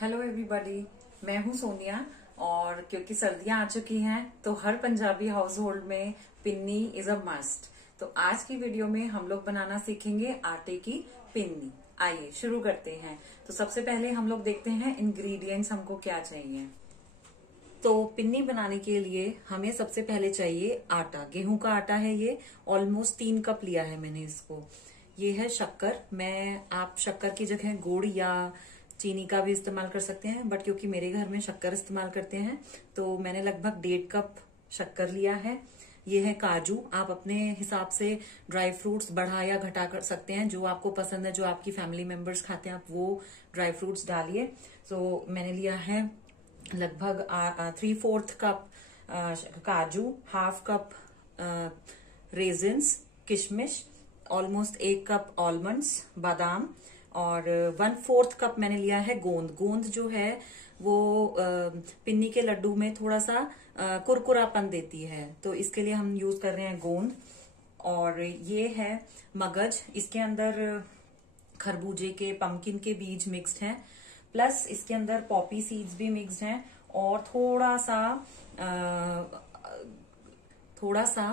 Hello everybody, मैं हूं सोनिया। और क्योंकि सर्दियां आ चुकी हैं तो हर पंजाबी हाउस होल्ड में पिन्नी इज अ मस्ट। तो आज की वीडियो में हम लोग बनाना सीखेंगे आटे की पिन्नी। आइए शुरू करते हैं। तो सबसे पहले हम लोग देखते हैं इंग्रेडिएंट्स हमको क्या चाहिए। तो पिन्नी बनाने के लिए हमें सबसे पहले चाहिए आटा। गेहूं का आटा है ये, ऑलमोस्ट 3 कप लिया है मैंने इसको। ये है शक्कर। आप शक्कर की जगह गुड़ या चीनी का भी इस्तेमाल कर सकते हैं, बट क्योंकि मेरे घर में शक्कर इस्तेमाल करते हैं तो मैंने लगभग 1.5 कप शक्कर लिया है। ये है काजू। आप अपने हिसाब से ड्राई फ्रूट्स बढ़ा या घटा कर सकते हैं, जो आपको पसंद है, जो आपकी फैमिली मेंबर्स खाते हैं आप वो ड्राई फ्रूट्स डालिए। तो मैंने लिया है लगभग 3/4 कप काजू, 1/2 कप रेजिन्स किशमिश, ऑलमोस्ट 1 कप आलमंड्स बादाम, और 1/4 कप मैंने लिया है गोंद। गोंद जो है वो पिन्नी के लड्डू में थोड़ा सा कुरकुरापन देती है, तो इसके लिए हम यूज कर रहे हैं गोंद। और ये है मगज। इसके अंदर खरबूजे के, पंपकिन के बीज मिक्स्ड हैं, प्लस इसके अंदर पॉपी सीड्स भी मिक्स्ड हैं, और थोड़ा सा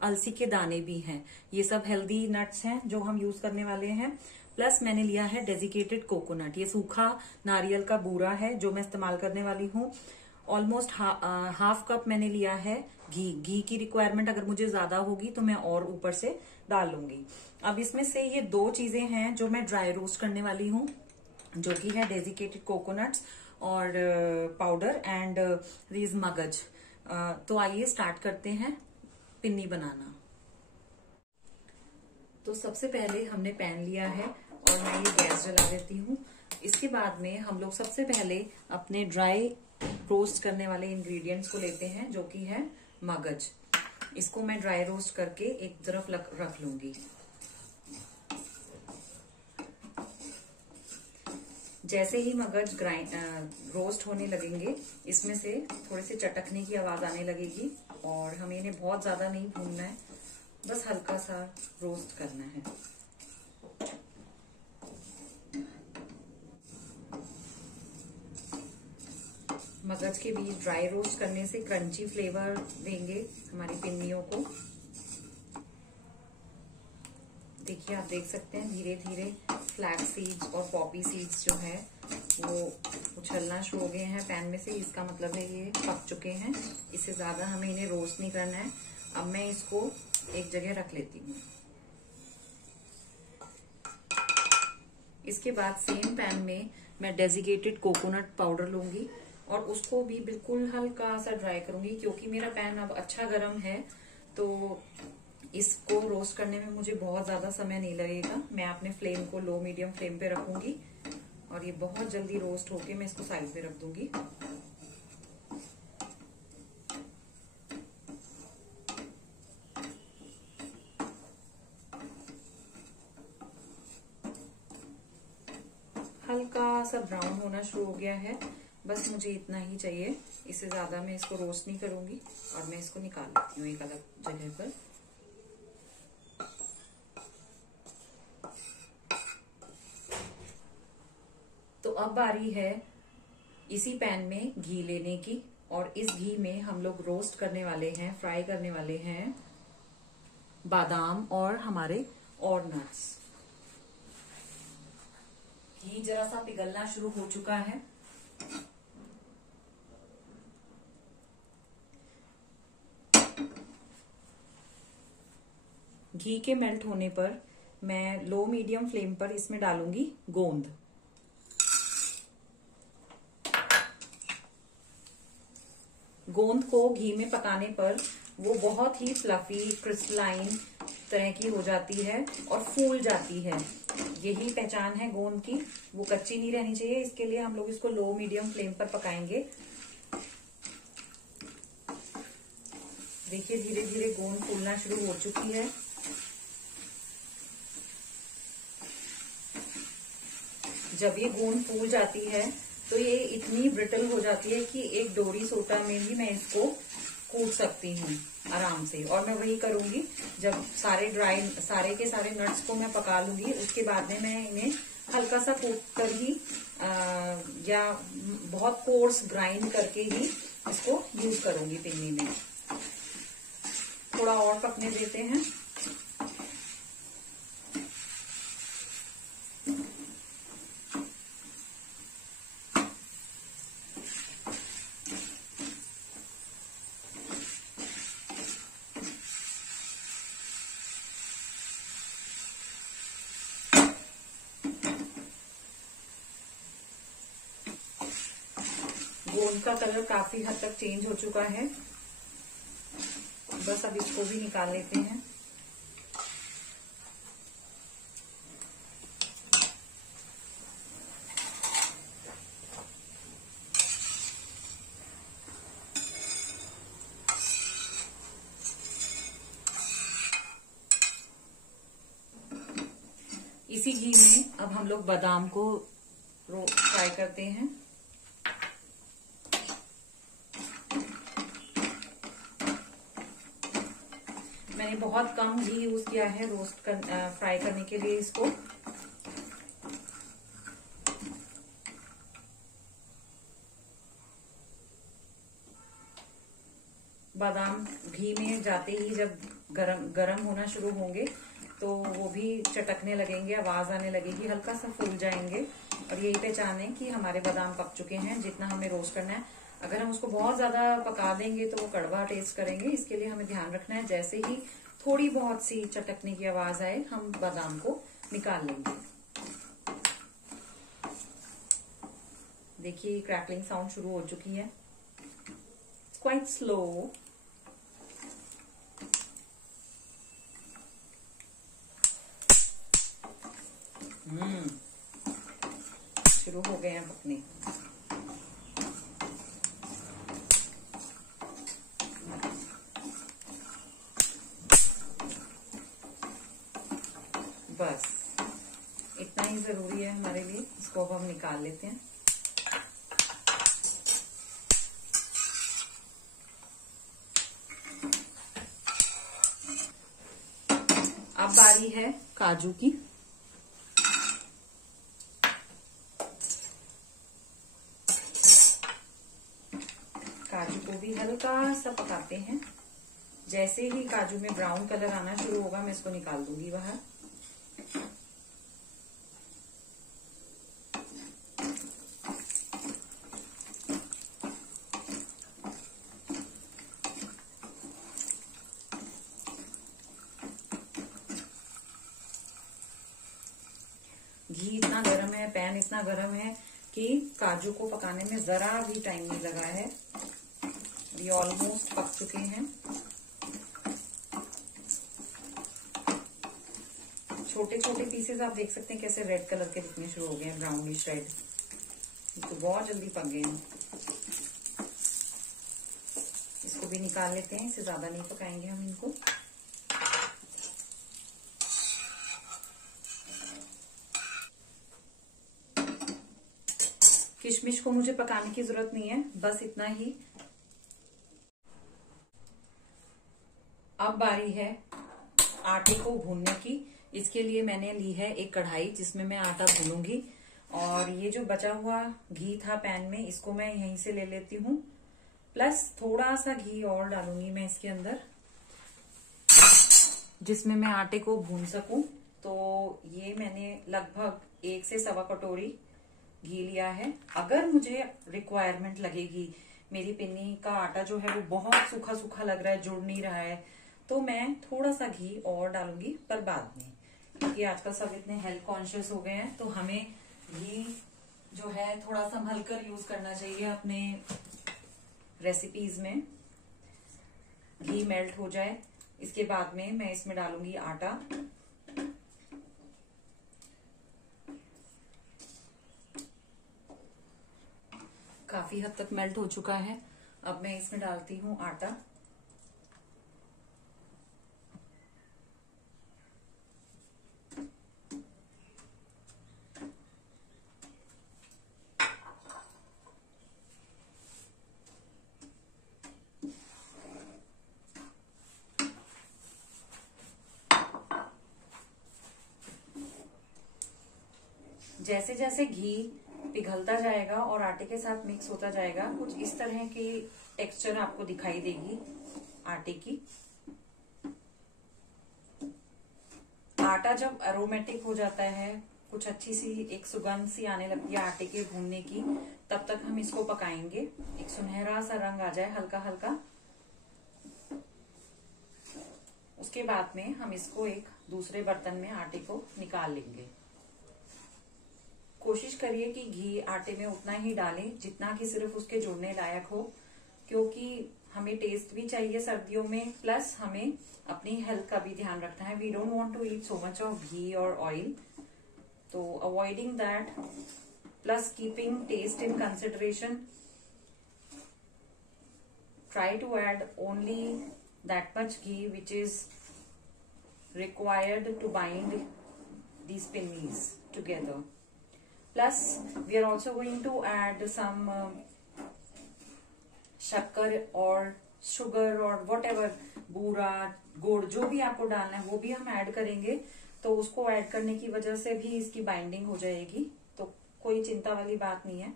अलसी के दाने भी हैं। ये सब हेल्दी नट्स हैं जो हम यूज करने वाले हैं। प्लस मैंने लिया है डेजिकेटेड कोकोनट। ये सूखा नारियल का बूरा है जो मैं इस्तेमाल करने वाली हूँ। ऑलमोस्ट 1/2 कप मैंने लिया है घी। घी की रिक्वायरमेंट अगर मुझे ज्यादा होगी तो मैं और ऊपर से डाल लूंगी। अब इसमें से ये 2 चीजें हैं जो मैं ड्राई रोस्ट करने वाली हूँ, जो कि है डेजिकेटेड कोकोनट्स और पाउडर एंड दीज मगज। तो आइए स्टार्ट करते हैं पिन्नी बनाना। तो सबसे पहले हमने पैन लिया है और मैं ये गैस जला देती हूँ। इसके बाद में हम लोग सबसे पहले अपने ड्राई रोस्ट करने वाले इंग्रेडिएंट्स को लेते हैं, जो कि है मगज। इसको मैं ड्राई रोस्ट करके एक तरफ रख लूंगी। जैसे ही मगज रोस्ट होने लगेंगे, इसमें से थोड़े से चटकने की आवाज आने लगेगी, और हमें इन्हें बहुत ज्यादा नहीं भूनना है, बस हल्का सा रोस्ट करना है। मगज के बीज ड्राई रोस्ट करने से क्रंची फ्लेवर देंगे हमारी पिन्नियों को। देखिए, आप देख सकते हैं धीरे धीरे फ्लैक्स सीड्स और पॉपी सीड्स जो है वो उछलना शुरू हो गए हैं पैन में से। इसका मतलब है ये पक चुके हैं। इससे ज्यादा हमें इन्हें रोस्ट नहीं करना है। अब मैं इसको एक जगह रख लेती हूँ। इसके बाद सेम पैन में मैं डेजिकेटेड कोकोनट पाउडर लूंगी और उसको भी बिल्कुल हल्का सा ड्राई करूंगी। क्योंकि मेरा पैन अब अच्छा गर्म है तो इसको रोस्ट करने में मुझे बहुत ज्यादा समय नहीं लगेगा। मैं अपने फ्लेम को लो मीडियम फ्लेम पे रखूंगी और ये बहुत जल्दी रोस्ट होके मैं इसको साइड पे रख दूंगी। हल्का सा ब्राउन होना शुरू हो गया है, बस मुझे इतना ही चाहिए। इससे ज्यादा मैं इसको रोस्ट नहीं करूंगी और मैं इसको निकाल लेती हूँ एक अलग जगह पर। तो अब बारी है इसी पैन में घी लेने की, और इस घी में हम लोग रोस्ट करने वाले हैं, फ्राई करने वाले हैं बादाम और हमारे और नट्स। घी जरा सा पिघलना शुरू हो चुका है। घी के मेल्ट होने पर मैं लो मीडियम फ्लेम पर इसमें डालूंगी गोंद। गोंद को घी में पकाने पर वो बहुत ही फ्लफी क्रिस्टलाइन तरह की हो जाती है और फूल जाती है। यही पहचान है गोंद की, वो कच्ची नहीं रहनी चाहिए। इसके लिए हम लोग इसको लो मीडियम फ्लेम पर पकाएंगे। देखिए धीरे धीरे गोंद फूलना शुरू हो चुकी है। जब ये गोंद फूल जाती है तो ये इतनी ब्रिटल हो जाती है कि एक डोरी सोटा में भी मैं इसको कूट सकती हूँ आराम से। और मैं वही करूंगी जब सारे के सारे नट्स को मैं पका लूंगी। उसके बाद में मैं इन्हें हल्का सा कूट कर ही या बहुत कोर्स ग्राइंड करके ही इसको यूज करूंगी पिन्नी में। थोड़ा और पकने देते हैं। गोंद का कलर काफी हद तक चेंज हो चुका है। बस अब इसको भी निकाल लेते हैं। इसी घी में अब हम लोग बादाम को फ्राई करते हैं। मैंने बहुत कम घी यूज किया है फ्राई करने के लिए इसको। बादाम घी में जाते ही जब गरम होना शुरू होंगे तो वो भी चटकने लगेंगे, आवाज आने लगेगी, हल्का सा फूल जाएंगे और यही पहचान है कि हमारे बादाम पक चुके हैं। जितना हमें रोस्ट करना है, अगर हम उसको बहुत ज्यादा पका देंगे तो वो कड़वा टेस्ट करेंगे। इसके लिए हमें ध्यान रखना है, जैसे ही थोड़ी बहुत सी चटकने की आवाज आए हम बादाम को निकाल लेंगे। देखिए क्रैकलिंग साउंड शुरू हो चुकी है। Quite slow. शुरू हो गए हैं पकने। बस इतना ही जरूरी है हमारे लिए। इसको अब हम निकाल लेते हैं। अब बारी है काजू की। काजू को भी हल्का सा पकाते हैं। जैसे ही काजू में ब्राउन कलर आना शुरू होगा मैं इसको निकाल दूंगी बाहर। घी इतना गर्म है, पैन इतना गर्म है कि काजू को पकाने में जरा भी टाइम नहीं लगा है। ये ऑलमोस्ट पक चुके हैं। छोटे छोटे पीसेस आप देख सकते हैं कैसे रेड कलर के दिखने शुरू हो गए हैं, ब्राउनिश रेड। तो बहुत जल्दी पक गए हैं। इसको भी निकाल लेते हैं, इससे ज्यादा नहीं पकाएंगे हम इनको। किशमिश को मुझे पकाने की जरूरत नहीं है, बस इतना ही। अब बारी है आटे को भूनने की। इसके लिए मैंने ली है एक कढ़ाई जिसमें मैं आटा भूनूंगी। और ये जो बचा हुआ घी था पैन में, इसको मैं यहीं से ले लेती हूँ। प्लस थोड़ा सा घी और डालूंगी मैं इसके अंदर, जिसमें मैं आटे को भून सकूं। तो ये मैंने लगभग 1 से सवा कटोरी घी लिया है। अगर मुझे रिक्वायरमेंट लगेगी, मेरी पिन्नी का आटा जो है वो बहुत सूखा सूखा लग रहा है, जुड़ नहीं रहा है, तो मैं थोड़ा सा घी और डालूंगी, पर बाद में। क्योंकि आजकल सब इतने हेल्थ कॉन्शियस हो गए हैं, तो हमें घी जो है थोड़ा संभल कर यूज करना चाहिए अपने रेसिपीज में। घी मेल्ट हो जाए, इसके बाद में मैं इसमें डालूंगी आटा। काफी हद तक मेल्ट हो चुका है। अब मैं इसमें डालती हूँ आटा। जैसे जैसे घी पिघलता जाएगा और आटे के साथ मिक्स होता जाएगा, कुछ इस तरह की टेक्सचर आपको दिखाई देगी आटे की। आटा जब अरोमेटिक हो जाता है, कुछ अच्छी सी एक सुगंध सी आने लगती है आटे के भूनने की, तब तक हम इसको पकाएंगे। एक सुनहरा सा रंग आ जाए हल्का हल्का, उसके बाद में हम इसको एक दूसरे बर्तन में आटे को निकाल लेंगे। कोशिश करिए कि घी आटे में उतना ही डालें जितना कि सिर्फ उसके जुड़ने लायक हो, क्योंकि हमें टेस्ट भी चाहिए सर्दियों में, प्लस हमें अपनी हेल्थ का भी ध्यान रखना है। We don't want to eat so much of ghee और ऑयल, तो avoiding that plus keeping taste in consideration, try to add only that much ghee which is required to bind these pinnies together. Plus we are also going to add some शक्कर और sugar और whatever, बूरा गुड़ जो भी आपको डालना है वो भी हम ऐड करेंगे। तो उसको ऐड करने की वजह से भी इसकी बाइंडिंग हो जाएगी, तो कोई चिंता वाली बात नहीं है।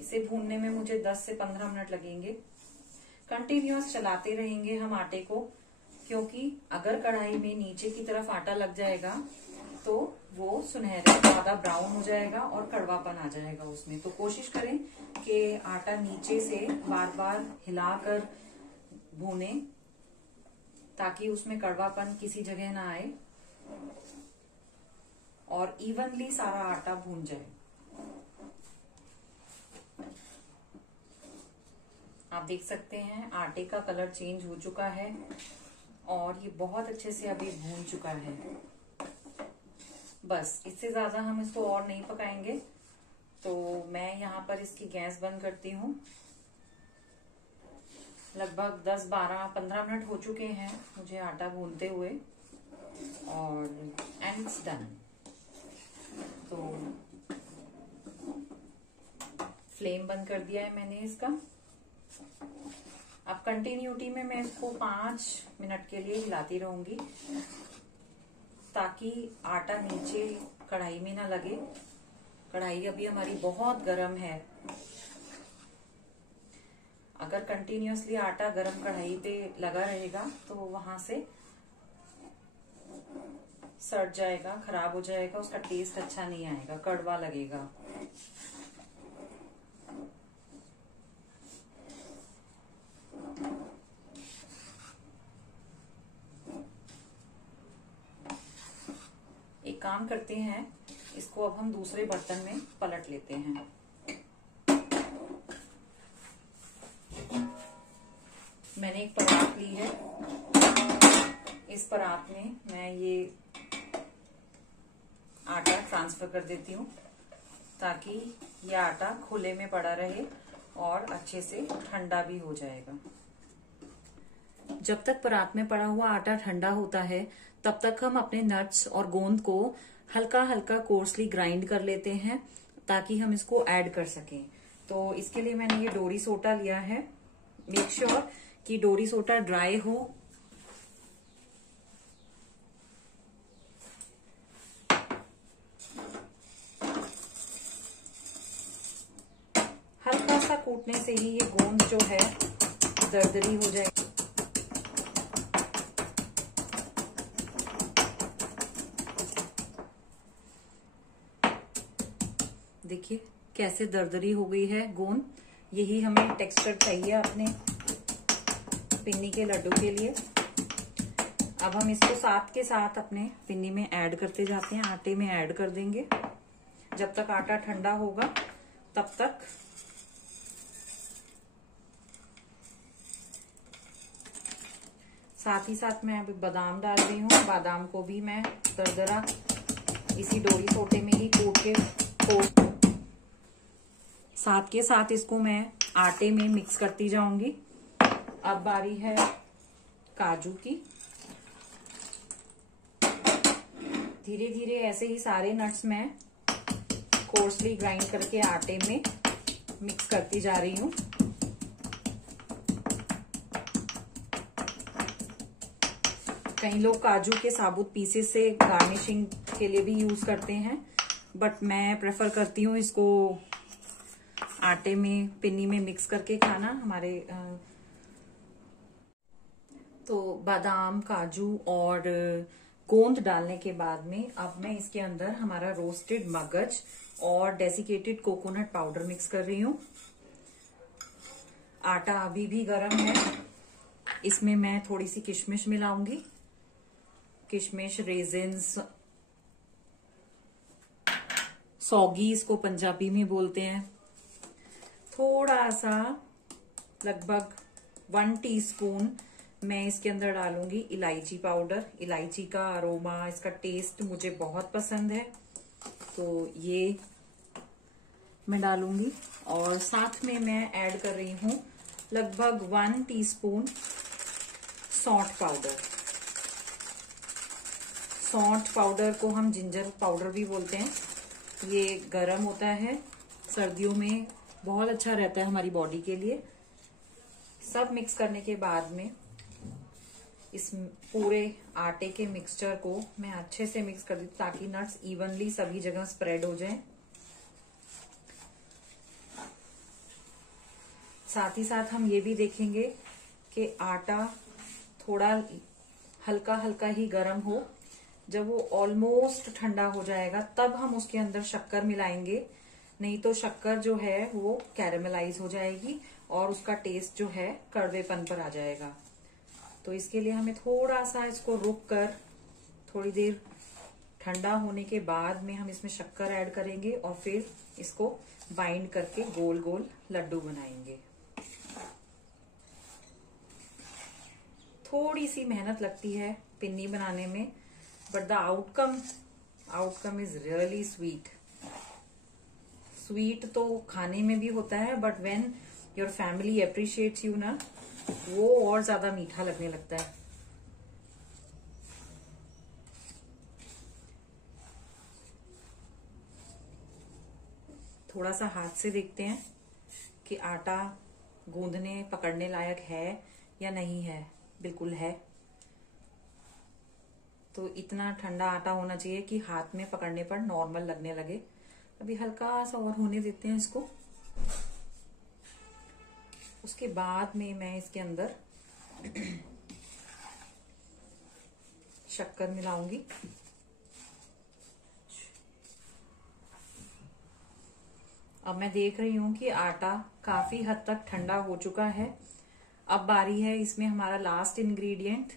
इसे भूनने में मुझे 10 से 15 मिनट लगेंगे। कंटिन्यूअस चलाते रहेंगे हम आटे को, क्योंकि अगर कढ़ाई में नीचे की तरफ आटा लग जाएगा तो वो सुनहरे ज्यादा ब्राउन हो जाएगा और कड़वापन आ जाएगा उसमें। तो कोशिश करें कि आटा नीचे से बार बार हिलाकर भूने, ताकि उसमें कड़वापन किसी जगह ना आए और इवनली सारा आटा भून जाए। आप देख सकते हैं आटे का कलर चेंज हो चुका है और ये बहुत अच्छे से अभी भून चुका है। बस इससे ज्यादा हम इसको और नहीं पकाएंगे, तो मैं यहाँ पर इसकी गैस बंद करती हूँ। लगभग 10, 12, 15 मिनट हो चुके हैं मुझे आटा भूनते हुए और एंड इट्स डन। तो फ्लेम बंद कर दिया है मैंने इसका। अब कंटिन्यूटी में मैं इसको 5 मिनट के लिए हिलाती रहूंगी, ताकि आटा नीचे कढ़ाई में ना लगे। कढ़ाई अभी हमारी बहुत गर्म है। अगर कंटिन्यूअसली आटा गर्म कढ़ाई पे लगा रहेगा तो वहां से सड़ जाएगा, खराब हो जाएगा, उसका टेस्ट अच्छा नहीं आएगा, कड़वा लगेगा। एक काम करते हैं, इसको अब हम दूसरे बर्तन में पलट लेते हैं। मैंने एक परात ली है, इस परात में मैं ये आटा ट्रांसफर कर देती हूँ, ताकि ये आटा खुले में पड़ा रहे और अच्छे से ठंडा भी हो जाएगा। जब तक परात में पड़ा हुआ आटा ठंडा होता है, तब तक हम अपने नट्स और गोंद को हल्का हल्का कोर्सली ग्राइंड कर लेते हैं, ताकि हम इसको ऐड कर सकें। तो इसके लिए मैंने ये डोरी सोटा लिया है। मेक श्योर कि डोरी सोटा ड्राई हो। हल्का सा कूटने से ही ये गोंद जो है दरदरी हो जाएगी। देखिए कैसे दरदरी हो गई है गोंद। यही हमें टेक्सचर चाहिए अपने पिन्नी के लड्डू के लिए। अब हम इसको साथ के साथ अपने पिन्नी में ऐड करते जाते हैं, आटे में ऐड कर देंगे। जब तक आटा ठंडा होगा तब तक साथ ही साथ मैं अभी बादाम डाल रही हूँ। बादाम को भी मैं दरदरा इसी डोरी सोटे में ही कूट के साथ के साथ इसको मैं आटे में मिक्स करती जाऊंगी। अब बारी है काजू की। धीरे धीरे ऐसे ही सारे नट्स मैं कोर्सली ग्राइंड करके आटे में मिक्स करती जा रही हूँ। कई लोग काजू के साबुत पीसेस से गार्निशिंग के लिए भी यूज करते हैं, बट मैं प्रेफर करती हूँ इसको आटे में, पिन्नी में मिक्स करके खाना। हमारे तो बादाम, काजू और गोंद डालने के बाद में अब मैं इसके अंदर हमारा रोस्टेड मगज और डेसिकेटेड कोकोनट पाउडर मिक्स कर रही हूँ। आटा अभी भी गर्म है, इसमें मैं थोड़ी सी किशमिश मिलाऊंगी। किशमिश, रेजिन्स, सौगी इसको पंजाबी में बोलते हैं। थोड़ा सा, लगभग 1 टीस्पून मैं इसके अंदर डालूंगी इलायची पाउडर। इलायची का अरोमा, इसका टेस्ट मुझे बहुत पसंद है, तो ये मैं डालूंगी। और साथ में मैं ऐड कर रही हूँ लगभग 1 टीस्पून सौंठ पाउडर। सौंठ पाउडर को हम जिंजर पाउडर भी बोलते हैं। ये गरम होता है, सर्दियों में बहुत अच्छा रहता है हमारी बॉडी के लिए। सब मिक्स करने के बाद में इस पूरे आटे के मिक्सचर को मैं अच्छे से मिक्स कर दी ताकि नट्स इवनली सभी जगह स्प्रेड हो जाएं। साथ ही साथ हम ये भी देखेंगे कि आटा थोड़ा हल्का हल्का ही गर्म हो। जब वो ऑलमोस्ट ठंडा हो जाएगा तब हम उसके अंदर शक्कर मिलाएंगे, नहीं तो शक्कर जो है वो कैरेमलाइज हो जाएगी और उसका टेस्ट जो है कड़वेपन पर आ जाएगा। तो इसके लिए हमें थोड़ा सा इसको रुक कर थोड़ी देर ठंडा होने के बाद में हम इसमें शक्कर ऐड करेंगे और फिर इसको बाइंड करके गोल गोल लड्डू बनाएंगे। थोड़ी सी मेहनत लगती है पिन्नी बनाने में, but the outcome is really sweet. Sweet तो खाने में भी होता है, but when your family appreciates you ना, वो और ज्यादा मीठा लगने लगता है। थोड़ा सा हाथ से देखते हैं कि आटा गूंदने पकड़ने लायक है या नहीं है। बिल्कुल है। तो इतना ठंडा आटा होना चाहिए कि हाथ में पकड़ने पर नॉर्मल लगने लगे। अभी हल्का सा और होने देते हैं इसको। उसके बाद में मैं इसके अंदर शक्कर मिलाऊंगी। अब मैं देख रही हूं कि आटा काफी हद तक ठंडा हो चुका है। अब बारी है इसमें हमारा लास्ट इंग्रेडिएंट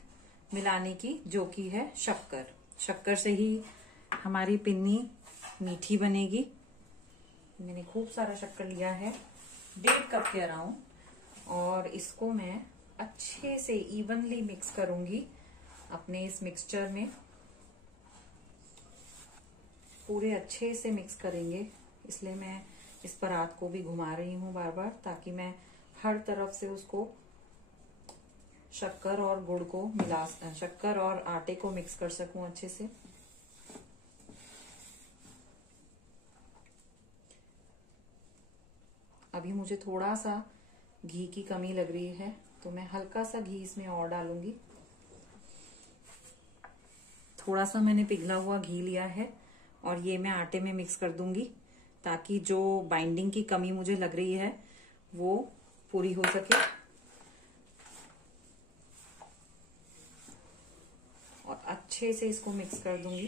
मिलाने की, जो कि है शक्कर। शक्कर से ही हमारी पिन्नी मीठी बनेगी। मैंने खूब सारा शक्कर लिया है, 1.5 कप के अराउंड, और इसको मैं अच्छे से इवनली मिक्स करूंगी अपने इस मिक्सचर में। पूरे अच्छे से मिक्स करेंगे, इसलिए मैं इस परात को भी घुमा रही हूँ बार बार, ताकि मैं हर तरफ से उसको शक्कर और गुड़ को शक्कर और आटे को मिक्स कर सकूं अच्छे से। अभी मुझे थोड़ा सा घी की कमी लग रही है, तो मैं हल्का सा घी इसमें और डालूंगी। थोड़ा सा मैंने पिघला हुआ घी लिया है और ये मैं आटे में मिक्स कर दूंगी, ताकि जो बाइंडिंग की कमी मुझे लग रही है वो पूरी हो सके। और अच्छे से इसको मिक्स कर दूंगी।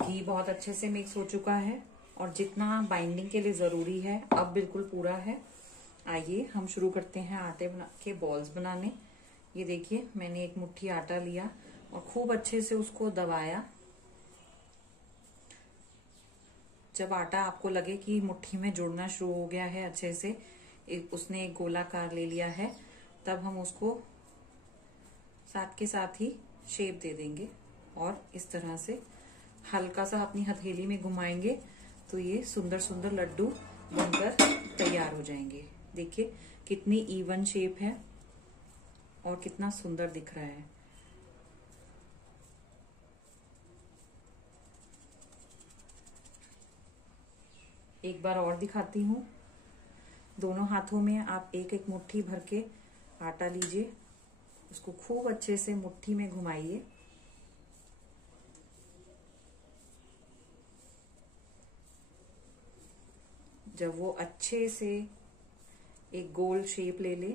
घी बहुत अच्छे से मिक्स हो चुका है और जितना बाइंडिंग के लिए जरूरी है अब बिल्कुल पूरा है। आइए हम शुरू करते हैं आटे के बॉल्स बनाने। ये देखिए, मैंने एक मुट्ठी आटा लिया और खूब अच्छे से उसको दबाया। जब आटा आपको लगे कि मुट्ठी में जुड़ना शुरू हो गया है अच्छे से, उसने एक गोलाकार ले लिया है, तब हम उसको साथ के साथ ही शेप दे देंगे और इस तरह से हल्का सा अपनी हथेली में घुमाएंगे तो ये सुंदर सुंदर लड्डू बनकर तैयार हो जाएंगे। देखिए कितनी इवन शेप है और कितना सुंदर दिख रहा है। एक बार और दिखाती हूँ। दोनों हाथों में आप एक एक मुट्ठी भर के आटा लीजिए, उसको खूब अच्छे से मुट्ठी में घुमाइए जब वो अच्छे से एक गोल शेप ले ले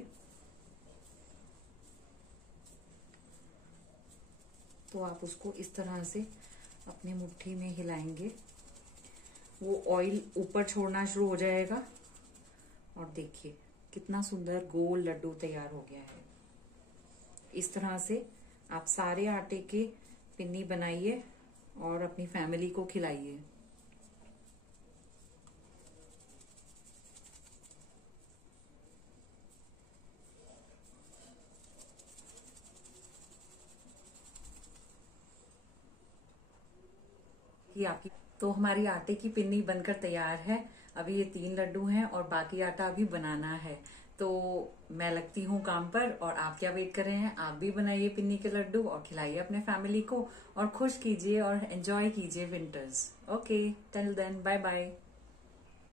तो आप उसको इस तरह से अपनी मुट्ठी में हिलाएंगे, वो ऑयल ऊपर छोड़ना शुरू हो जाएगा और देखिए कितना सुंदर गोल लड्डू तैयार हो गया है। इस तरह से आप सारे आटे के पिन्नी बनाइए और अपनी फैमिली को खिलाइए। आपकी तो हमारी आटे की पिन्नी बनकर तैयार है। अभी ये 3 लड्डू हैं और बाकी आटा अभी बनाना है। तो मैं लगती हूँ काम पर और आप क्या वेट कर रहे हैं? आप भी बनाइए पिन्नी के लड्डू और खिलाइए अपने फैमिली को और खुश कीजिए और एंजॉय कीजिए winters. Okay, till then, bye bye.